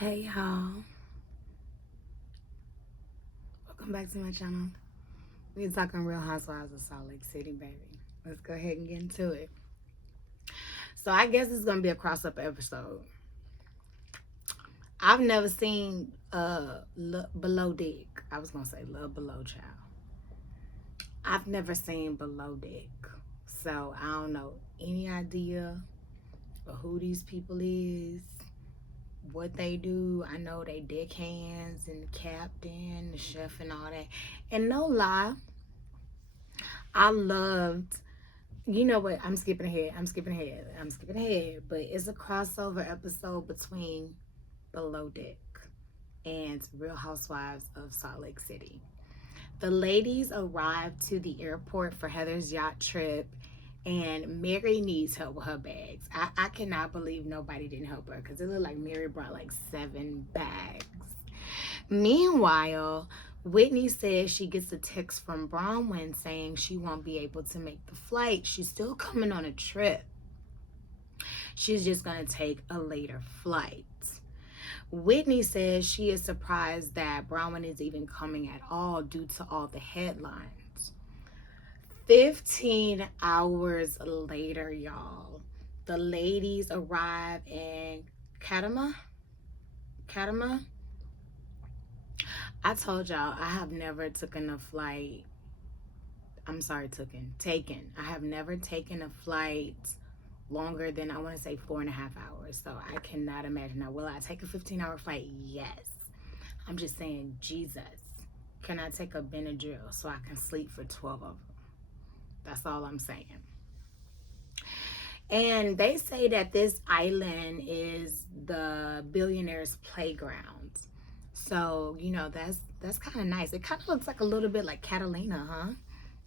Hey y'all, welcome back to my channel. We're talking Real Housewives of Salt Lake City, baby. Let's go ahead and get into it. So I guess it's gonna be a cross-up episode. I've never seen Below Deck. I was gonna say Love Below Child. I've never seen Below Deck, so I don't know any idea of who these people is, what they do. I know they deckhands and the captain, the chef, and all that. And no lie, I loved, you know what, I'm skipping ahead. But it's a crossover episode between Below Deck and Real Housewives of Salt Lake City. The ladies arrived to the airport for Heather's yacht trip, and Mary needs help with her bags. I cannot believe nobody didn't help her, because it looked like Mary brought like 7 bags. Meanwhile, Whitney says she gets a text from Bronwyn saying she won't be able to make the flight. She's still coming on a trip. She's just going to take a later flight. Whitney says she is surprised that Bronwyn is even coming at all due to all the headlines. 15 hours later, y'all, the ladies arrive in Katama. I told y'all I have never taken a flight. Taken. I have never taken a flight longer than, I want to say, 4.5 hours. So I cannot imagine. Now, will I take a 15-hour flight? Yes. I'm just saying, Jesus. Can I take a Benadryl so I can sleep for 12 of them? That's all I'm saying. And they say that this island is the billionaire's playground. So, you know, that's kind of nice. It kind of looks like a little bit like Catalina, huh?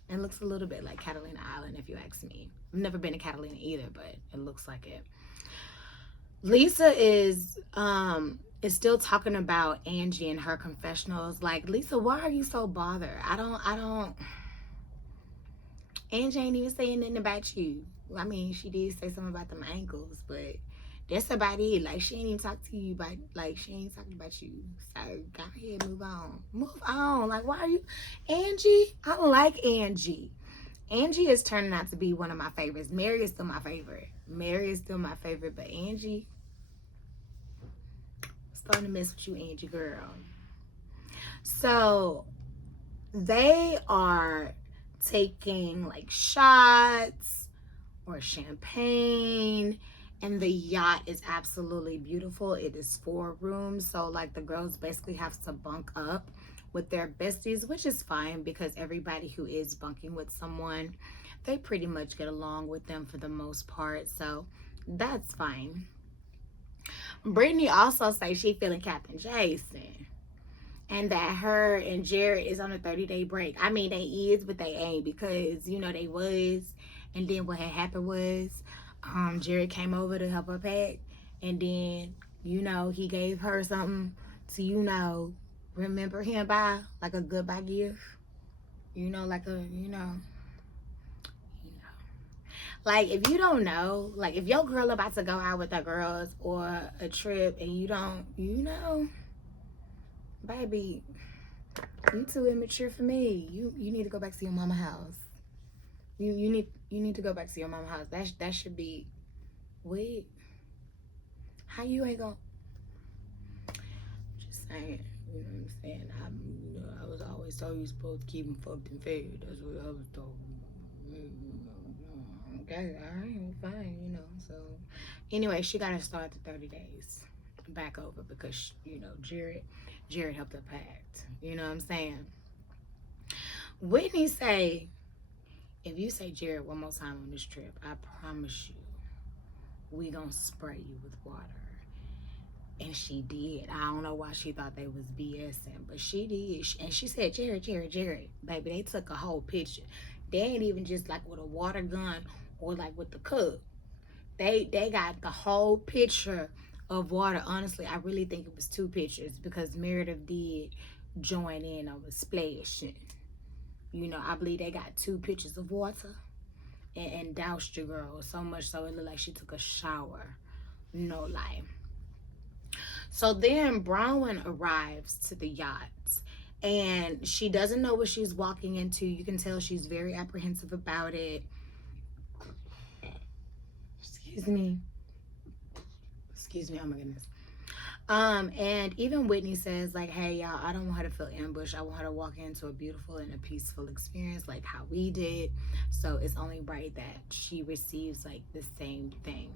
It looks a little bit like Catalina Island, if you ask me. I've never been to Catalina either, but it looks like it. Lisa is still talking about Angie and her confessionals. Like, Lisa, why are you so bothered? I don't. Angie ain't even saying nothing about you. I mean, she did say something about them ankles, but that's about it. Like, she ain't even talk to you about, like, she ain't talking about you. So go ahead, move on. Like, why are you, Angie? I like Angie. Angie is turning out to be one of my favorites. Mary is still my favorite, but Angie, starting to mess with you, Angie girl. So they are taking like shots or champagne, and the yacht is absolutely beautiful. It is 4 rooms, so like the girls basically have to bunk up with their besties, which is fine because everybody who is bunking with someone, they pretty much get along with them for the most part, so that's fine. Brittany also says she feeling Captain Jason, and that her and Jared is on a 30-day break. I mean, they is, but they ain't, because, you know, they was. And then what had happened was, Jared came over to help her pack. And then, you know, he gave her something to, you know, remember him by, like a goodbye gift. You know, like a, you know. Like, if you don't know, like, if your girl about to go out with her girls or a trip and you don't, you know, baby, you too immature for me. You need to go back to your mama house. You need to go back to your mama house. That should be. Wait, how you ain't gonna? Just saying. You know what I'm saying? I was always told you supposed to keep them fucked and fed. That's what I was told. Okay, all right, fine. You know. So anyway, she got to start the 30 days back over because, you know, Jared helped her pack. You know what I'm saying? Whitney say, if you say Jared one more time on this trip, I promise you, we gonna spray you with water. And she did. I don't know why she thought they was BSing, but she did. And she said, Jared. Baby, they took a whole picture. They ain't even just like with a water gun or like with the cup. They got the whole picture of water. Honestly, I really think it was 2 pictures because Meredith did join in on the splashing. You know, I believe they got 2 pictures of water and doused your girl so much so it looked like she took a shower. No lie. So then Bronwyn arrives to the yacht, and she doesn't know what she's walking into. You can tell she's very apprehensive about it. Excuse me. Excuse me. Oh my goodness. And even Whitney says, like, hey, y'all, I don't want her to feel ambushed. I want her to walk into a beautiful and a peaceful experience like how we did. So it's only right that she receives like the same thing.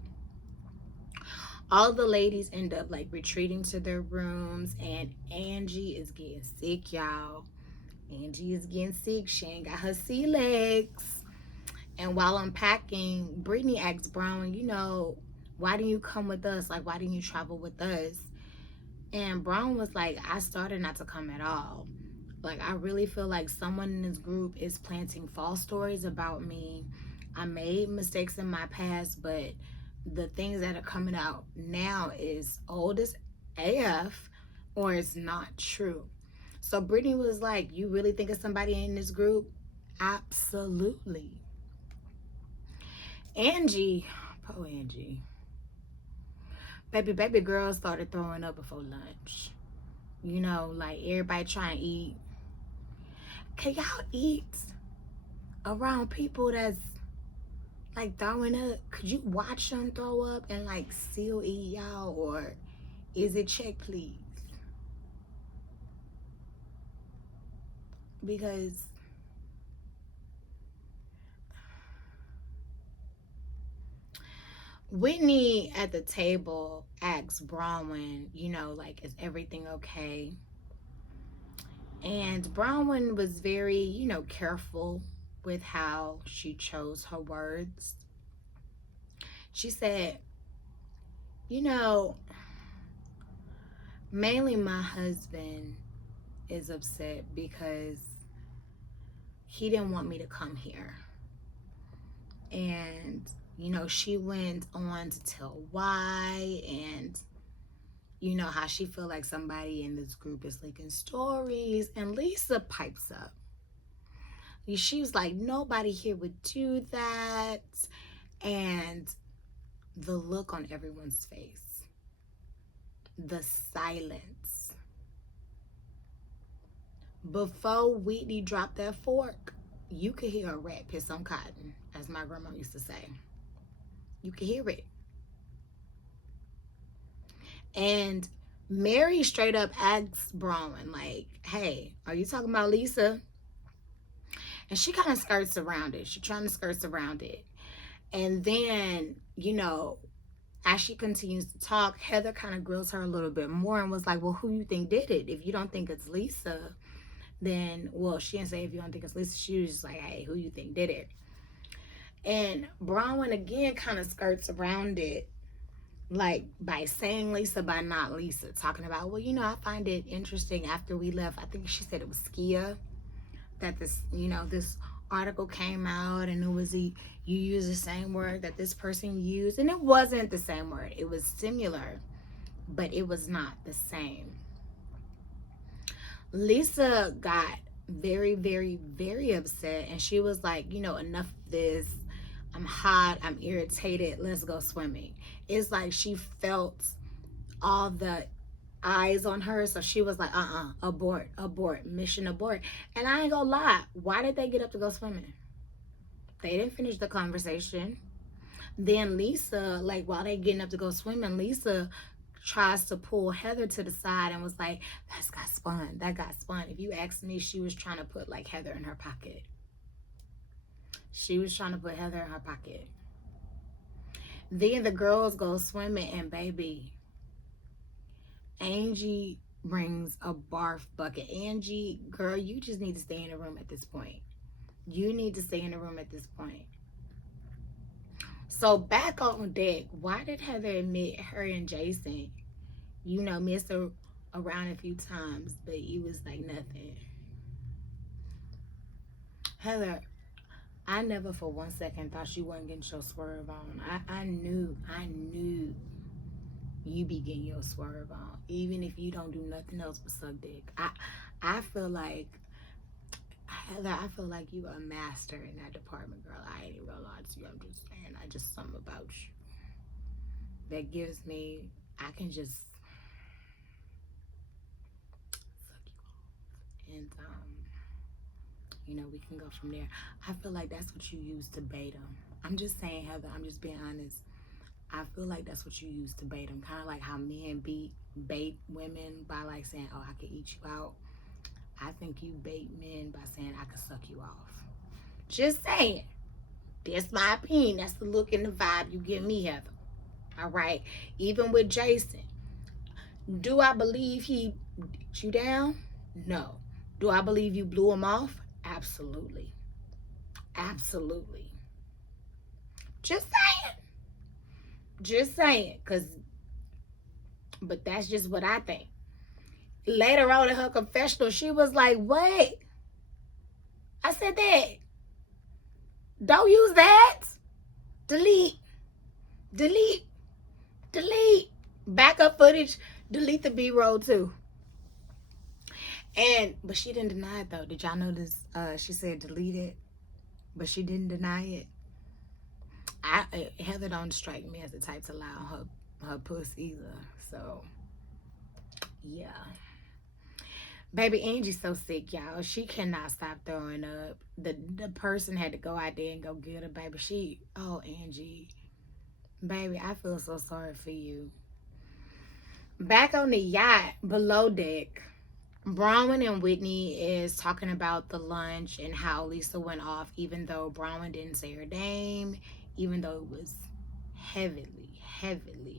All the ladies end up like retreating to their rooms, and Angie is getting sick, y'all. Angie is getting sick. She ain't got her sea legs. And while unpacking, Brittany asks Brown, why didn't you come with us? Like, why didn't you travel with us? And Brown was like, I started not to come at all. Like, I really feel like someone in this group is planting false stories about me. I made mistakes in my past, but the things that are coming out now is old as AF, or it's not true. So Brittany was like, you really think of somebody in this group? Absolutely. Angie, poor Angie. Baby girl started throwing up before lunch. Like everybody trying to eat. Can y'all eat around people that's like throwing up? Could you watch them throw up and like still eat, y'all? Or is it check, please? Because Whitney at the table asks Bronwyn, like, is everything okay? And Bronwyn was very, careful with how she chose her words. She said, mainly my husband is upset because he didn't want me to come here. And, she went on to tell why, and, how she feel like somebody in this group is leaking stories. And Lisa pipes up. She was like, nobody here would do that. And the look on everyone's face, the silence. Before Whitney dropped that fork, you could hear a rat piss on cotton, as my grandma used to say. You could hear it. And Mary straight up asks Bronwyn, like, hey, are you talking about Lisa? And she kind of skirts around it. She's trying to skirt around it. And then, as she continues to talk, Heather kind of grills her a little bit more and was like, well, who you think did it? If you don't think it's Lisa, then, well, she didn't say if you don't think it's Lisa. She was just like, hey, who you think did it? And Bronwyn again kind of skirts around it, like by saying Lisa, by not Lisa. Talking about, well, I find it interesting after we left. I think she said it was Skia that this, this article came out, and it was you use the same word that this person used, and it wasn't the same word. It was similar, but it was not the same. Lisa got very, very, very upset, and she was like, enough of this. I'm hot, I'm irritated, let's go swimming. It's like she felt all the eyes on her, so she was like, abort, mission abort. And I ain't gonna lie, why did they get up to go swimming? They didn't finish the conversation. Then Lisa, like, while they getting up to go swimming, Lisa tries to pull Heather to the side and was like, that got spun. If you ask me, she was trying to put like Heather in her pocket. She was trying to put Heather in her pocket. Then the girls go swimming, and baby, Angie brings a barf bucket. Angie, girl, you just need to stay in the room at this point. You need to stay in the room at this point. So back on deck, why did Heather admit her and Jason, missed her around a few times, but it was like nothing? Heather, I never for 1 second thought you wasn't getting your swerve on. I knew you be getting your swerve on, even if you don't do nothing else but suck dick. I feel like, Heather, I feel like you a master in that department, girl. I ain't even gonna lie to you. I'm just saying, I just something about you that gives me, I can just, and we can go from there. I feel like that's what you use to bait them. I'm just saying, Heather, I'm just being honest. I feel like that's what you use to bait them. Kind of like how men bait women by like saying, oh, I could eat you out. I think you bait men by saying I could suck you off. Just saying. That's my opinion. That's the look and the vibe you give me, Heather. All right. Even with Jason. Do I believe he beat you down? No. Do I believe you blew him off? Absolutely. Absolutely. Just saying. Just saying. But that's just what I think. Later on in her confessional, she was like, what? I said that. Don't use that. Delete. Delete. Delete. Backup footage. Delete the B-roll too. But she didn't deny it though. Did y'all notice? She said delete it, but she didn't deny it. Heather don't strike me as the type to lie on her puss either. So yeah. Baby Angie's so sick, y'all. She cannot stop throwing up. The person had to go out there and go get her, baby. Angie. Baby, I feel so sorry for you. Back on the yacht, below deck, Bronwyn and Whitney is talking about the lunch and how Lisa went off, even though Bronwyn didn't say her name, even though it was heavily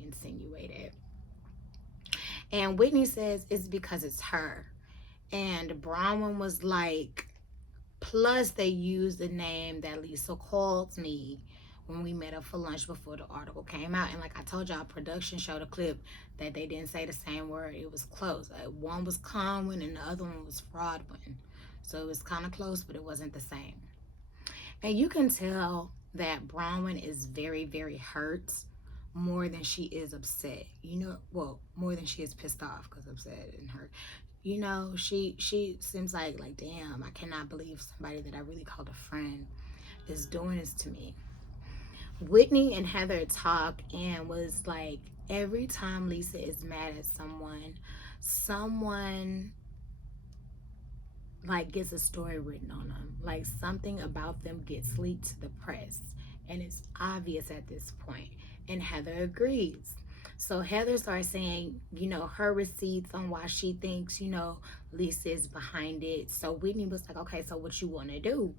insinuated. And Whitney says it's because it's her. And Bronwyn was like, plus they used the name that Lisa called me when we met up for lunch before the article came out. And like I told y'all, production showed a clip that they didn't say the same word. It was close. One was Conwyn and the other one was Fraudwyn. So it was kind of close, but it wasn't the same. And you can tell that Bronwyn is very, very hurt more than she is upset. More than she is pissed off, because upset and hurt. She seems like damn, I cannot believe somebody that I really called a friend is doing this to me. Whitney and Heather talk and was like, every time Lisa is mad at someone like gets a story written on them. Like something about them gets leaked to the press. And it's obvious at this point. And Heather agrees. So Heather starts saying, her receipts on why she thinks, Lisa is behind it. So Whitney was like, okay, so what you want to do?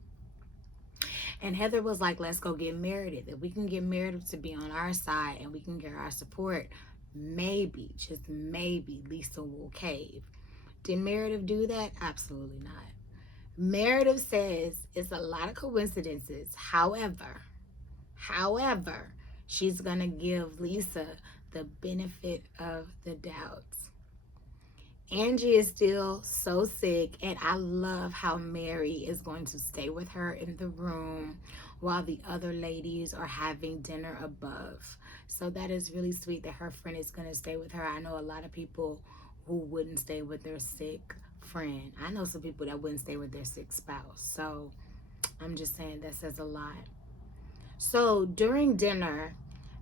And Heather was like, let's go get Meredith. If we can get Meredith to be on our side and we can get our support, maybe, just maybe, Lisa will cave. Did Meredith do that? Absolutely not. Meredith says it's a lot of coincidences. However, she's going to give Lisa the benefit of the doubt. Angie is still so sick, and I love how Mary is going to stay with her in the room while the other ladies are having dinner above. So that is really sweet that her friend is going to stay with her. I know a lot of people who wouldn't stay with their sick friend. I know some people that wouldn't stay with their sick spouse. So I'm just saying that says a lot. So during dinner,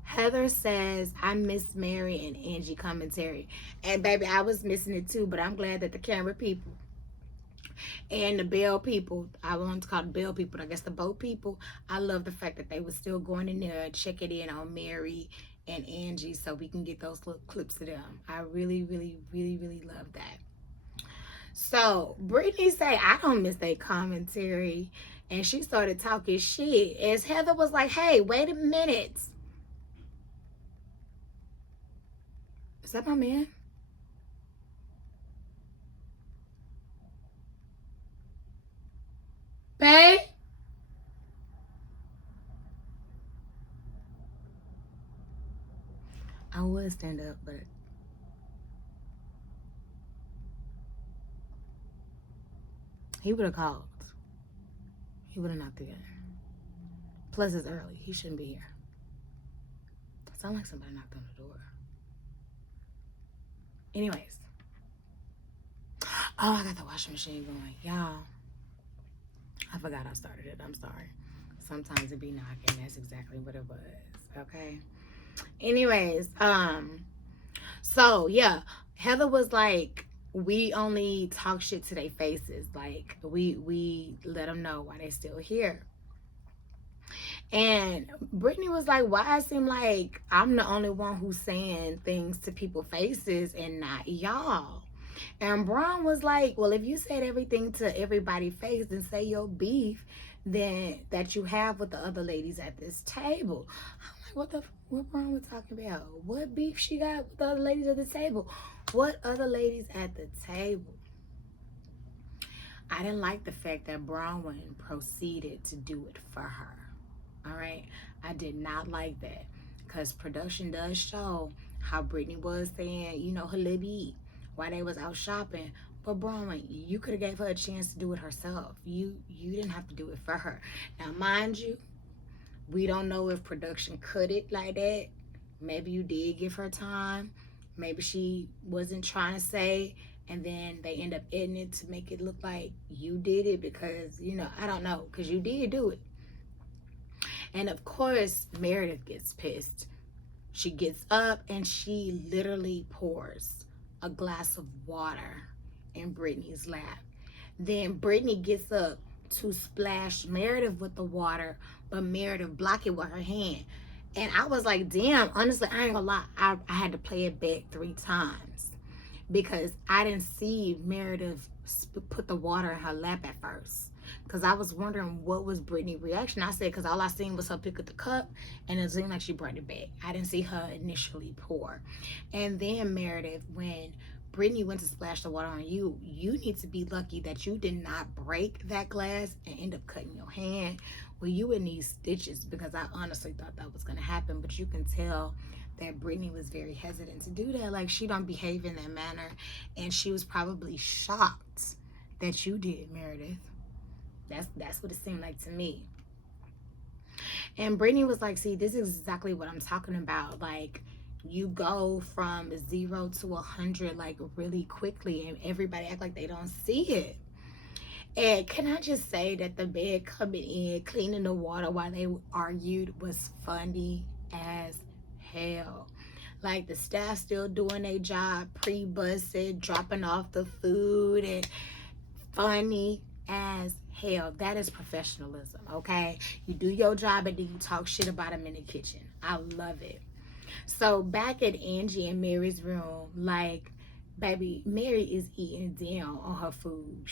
Heather says, I miss Mary and Angie commentary. And baby, I was missing it too, but I'm glad that the camera people and the bell people, I want to call the bell people, I guess the boat people, I love the fact that they were still going in there checking in on Mary and Angie so we can get those little clips of them. I really love that. So Brittany say, I don't miss their commentary. And she started talking shit as Heather was like, hey, wait a minute. Is that my man? Babe? I would stand up, but he would have called. He would have knocked again. Plus it's early. He shouldn't be here. That sounds like somebody knocked on the door. Anyways. Oh, I got the washing machine going. Y'all, I forgot I started it. I'm sorry. Sometimes it be knocking. That's exactly what it was. Okay. Anyways, so yeah, Heather was like, we only talk shit to their faces. Like we let them know why they still here. And Brittany was like, why it seem like I'm the only one who's saying things to people's faces and not y'all? And Braun was like, well, if you said everything to everybody's face, then say your beef then that you have with the other ladies at this table. I'm like, what Braun was talking about? What beef she got with the other ladies at the table? What other ladies at the table? I didn't like the fact that Bronwyn proceeded to do it for her. All right, I did not like that because production does show how Brittany was saying, you know, her little beat while they was out shopping. But Bronwyn, you could have gave her a chance to do it herself. You didn't have to do it for her. Now, mind you, we don't know if production cut it like that. Maybe you did give her time. Maybe she wasn't trying to say, and then they end up editing it to make it look like you did it because, you know, I don't know, because you did do it. And of course, Meredith gets pissed. She gets up and she literally pours a glass of water in Brittany's lap. Then Brittany gets up to splash Meredith with the water, but Meredith blocked it with her hand. And I was like, damn, honestly, I ain't gonna lie. I had to play it back 3 times because I didn't see Meredith put the water in her lap at first. Because I was wondering what was Brittany's reaction. I said, because all I seen was her pick up the cup and it seemed like she brought it back. I didn't see her initially pour. And then Meredith, when Brittany went to splash the water on you, you need to be lucky that you did not break that glass and end up cutting your hand. Well, you would need stitches because I honestly thought that was going to happen. But you can tell that Brittany was very hesitant to do that. Like, she don't behave in that manner. And she was probably shocked that you did, Meredith. That's what it seemed like to me. And Brittany was like, see, this is exactly what I'm talking about. Like, you go from 0 to 100 like really quickly and everybody act like they don't see it. And can I just say that the bed coming in, cleaning the water while they argued was funny as hell. Like, the staff still doing their job, pre-busted, dropping off the food, and funny as hell. That is professionalism, okay? You do your job and then you talk shit about them in the kitchen. I love it. So back at Angie and Mary's room, like, baby, Mary is eating down on her food.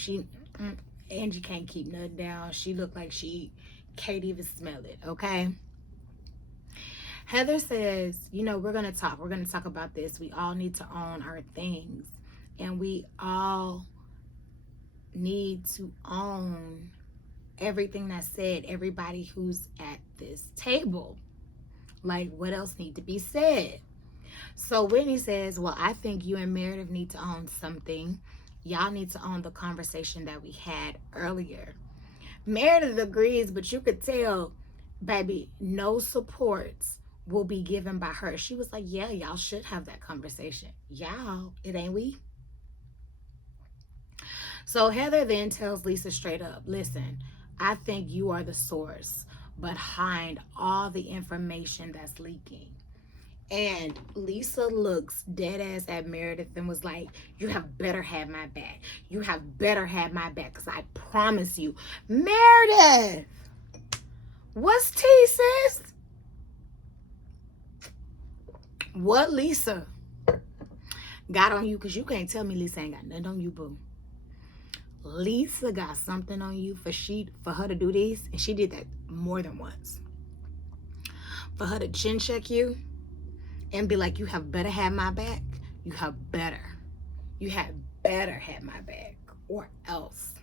Angie can't keep nothing down. She looked like she can't even smell it, okay? Heather says, you know, we're going to talk about this. We all need to own our things, and we all need to own everything that's said, everybody who's at this table. Like, what else need to be said? So Whitney says, well, I think you and Meredith need to own something. Y'all need to own the conversation that we had earlier. Meredith agrees, but you could tell, baby, no supports will be given by her. She was like, yeah, y'all should have that conversation. Y'all, it ain't we. So Heather then tells Lisa straight up, listen, I think you are the source behind all the information that's leaking. And Lisa looks dead ass at Meredith and was like, you have better have my back. You have better have my back, because I promise you. Meredith, what's tea, sis? What Lisa got on you? Because you can't tell me Lisa ain't got nothing on you, boo. Lisa got something on you for her to do this, and she did that more than once. For her to chin check you and be like, you have better have my back. You have better have my back, or else.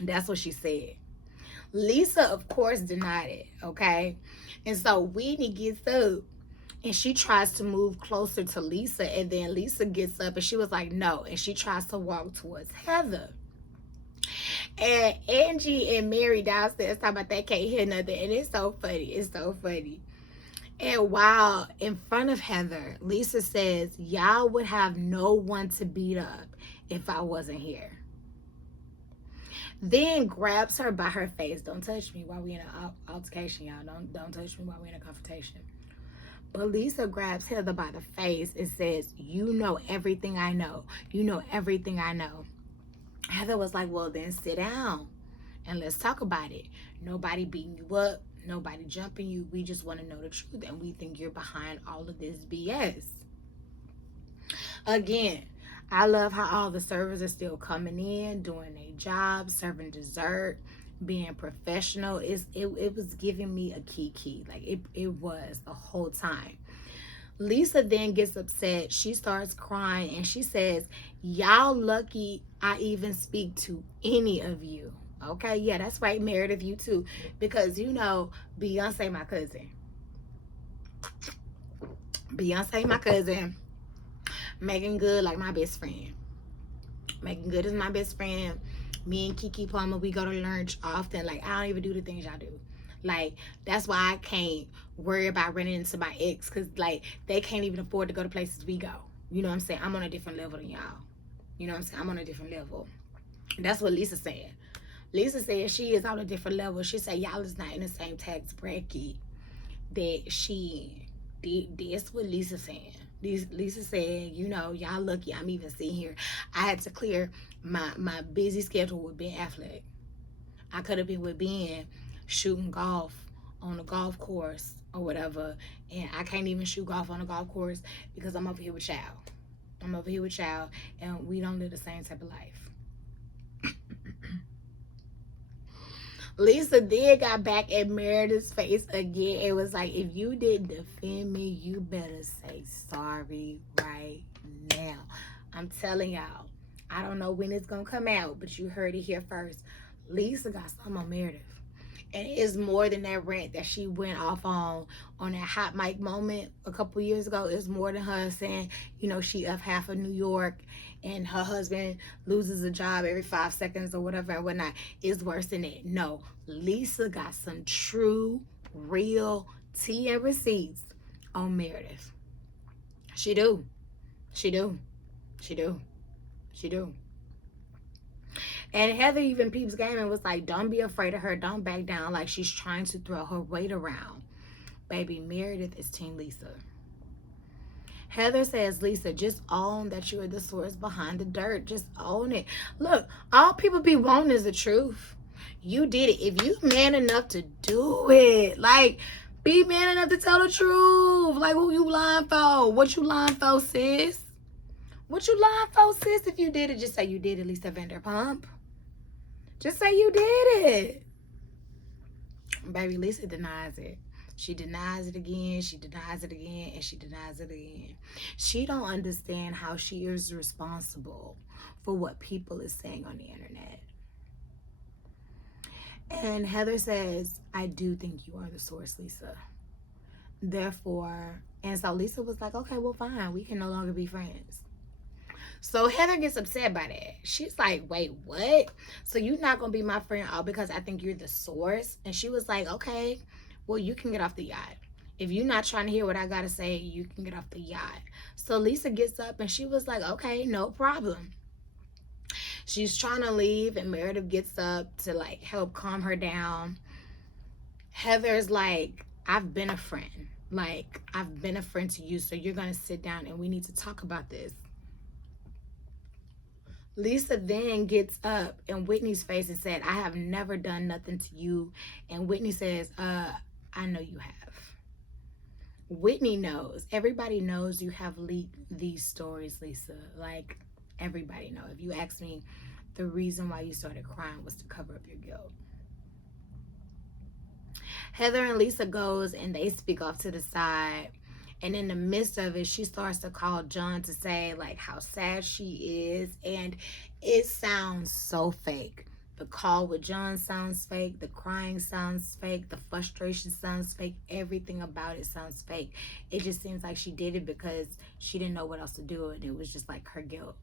That's what she said. Lisa, of course, denied it, okay? And so Whitney gets up and she tries to move closer to Lisa, and then Lisa gets up and she was like, no, and she tries to walk towards Heather. And Angie and Mary downstairs talking about they can't hear nothing, and it's so funny. And while in front of Heather, Lisa says, y'all would have no one to beat up if I wasn't here. Then grabs her by her face. Don't touch me while we in an altercation, y'all. Don't touch me while we in a confrontation. But Lisa grabs Heather by the face and says, "You know everything I know. You know everything I know." Heather was like, "Well, then sit down and let's talk about it. Nobody beating you up, nobody jumping you. We just want to know the truth, and we think you're behind all of this BS." Again, I love how all the servers are still coming in, doing their job, serving dessert, being professional. It was giving me a key. Like it was the whole time. Lisa then gets upset. She starts crying and she says, "Y'all lucky I even speak to any of you." Okay, yeah, that's right, Meredith, you too. Because you know, Beyonce, my cousin. Beyonce, my cousin. Megan Good, like my best friend. Megan Good is my best friend. Me and Kiki Palmer, we go to lunch often. Like, I don't even do the things y'all do. Like, that's why I can't worry about running into my ex, because, like, they can't even afford to go to places we go. You know what I'm saying? I'm on a different level than y'all. You know what I'm saying? I'm on a different level. That's what Lisa said. Lisa said she is on a different level. She said y'all is not in the same tax bracket that she did. That's what Lisa saying. Lisa said, you know, y'all lucky I'm even sitting here. I had to clear my busy schedule with Ben Affleck. I could have been with Ben shooting golf on a golf course or whatever, and I can't even shoot golf on a golf course because I'm over here with y'all. I'm over here with y'all, and we don't live the same type of life. Lisa then got back at Meredith's face again. It was like, if you didn't defend me, you better say sorry right now. I'm telling y'all, I don't know when it's going to come out, but you heard it here first. Lisa got some on Meredith. And it's more than that rant that she went off on that hot mic moment a couple years ago. It's more than her saying, you know, she of half of New York and her husband loses a job every 5 seconds or whatever and whatnot. It's worse than that. No, Lisa got some true, real tea and receipts on Meredith. She do. She do. She do. She do. And Heather even peeps game and was like, don't be afraid of her. Don't back down. Like she's trying to throw her weight around. Baby, Meredith is Team Lisa. Heather says, Lisa, just own that you're the source behind the dirt. Just own it. Look, all people be wanting is the truth. You did it. If you man enough to do it, like, be man enough to tell the truth. Like, who you lying for? What you lying for, sis? What you lying for, sis? If you did it, just say you did it, Lisa Vanderpump. Just say you did it. Baby, Lisa denies it. She denies it again. She denies it again. And she denies it again. She don't understand how she is responsible for what people is saying on the internet. And Heather says, I do think you are the source, Lisa. Therefore, and so Lisa was like, okay, well, fine. We can no longer be friends. So Heather gets upset by that. She's like, wait, what? So you're not going to be my friend all because I think you're the source? And she was like, okay, well, you can get off the yacht. If you're not trying to hear what I got to say, you can get off the yacht. So Lisa gets up and she was like, okay, no problem. She's trying to leave and Meredith gets up to like help calm her down. Heather's like, I've been a friend. Like, I've been a friend to you, so you're going to sit down and we need to talk about this. Lisa then gets up in Whitney's face and said, I have never done nothing to you. And Whitney says, I know you have. Whitney knows. Everybody knows you have leaked these stories, Lisa. Like, everybody know. If you ask me, the reason why you started crying was to cover up your guilt. Heather and Lisa goes and they speak off to the side. And in the midst of it, she starts to call John to say like how sad she is. And it sounds so fake. The call with John sounds fake. The crying sounds fake. The frustration sounds fake. Everything about it sounds fake. It just seems like she did it because she didn't know what else to do. And it was just like her guilt.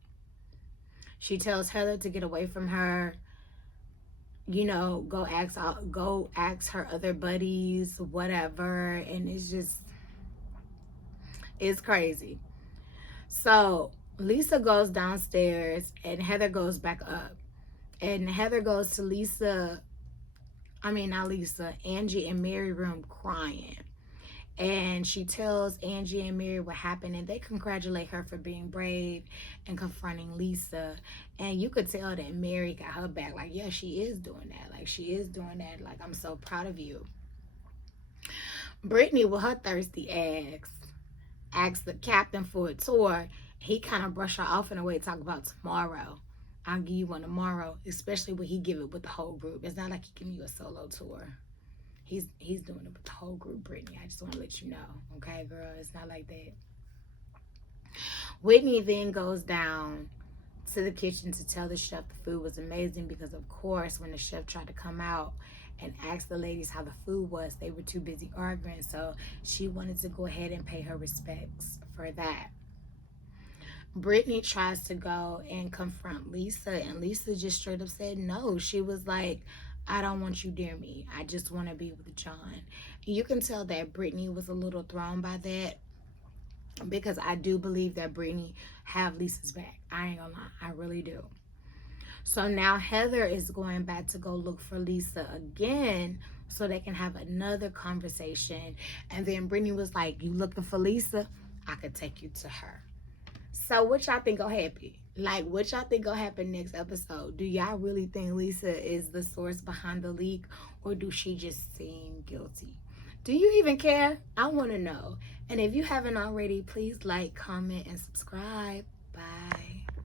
She tells Heather to get away from her. You know, go ask her other buddies, whatever. And it's just, it's crazy. So Lisa goes downstairs and Heather goes back up. And Heather goes to Angie and Mary room crying. And she tells Angie and Mary what happened, and they congratulate her for being brave and confronting Lisa. And you could tell that Mary got her back, like, yeah, she is doing that. Like, she is doing that. Like, I'm so proud of you. Brittany, with her thirsty ass, asked the captain for a tour. He kind of brushed her off in a way to talk about tomorrow. I'll give you one tomorrow, especially when he give it with the whole group. It's not like he giving you a solo tour. He's doing it with the whole group, Brittany. I just want to let you know, okay, girl? It's not like that. Whitney then goes down to the kitchen to tell the chef the food was amazing because, of course, when the chef tried to come out and ask the ladies how the food was, they were too busy arguing. So she wanted to go ahead and pay her respects for that. Brittany tries to go and confront Lisa, and Lisa just straight up said no. She was like, I don't want you near me. I just want to be with John. You can tell that Brittany was a little thrown by that, because I do believe that Brittany have Lisa's back. I ain't gonna lie, I really do. So now Heather is going back to go look for Lisa again so they can have another conversation. And then Brittany was like, you looking for Lisa? I could take you to her. So what y'all think gonna happen? Like, what y'all think gonna happen next episode? Do y'all really think Lisa is the source behind the leak, or do she just seem guilty? Do you even care? I want to know. And if you haven't already, please like, comment, and subscribe. Bye.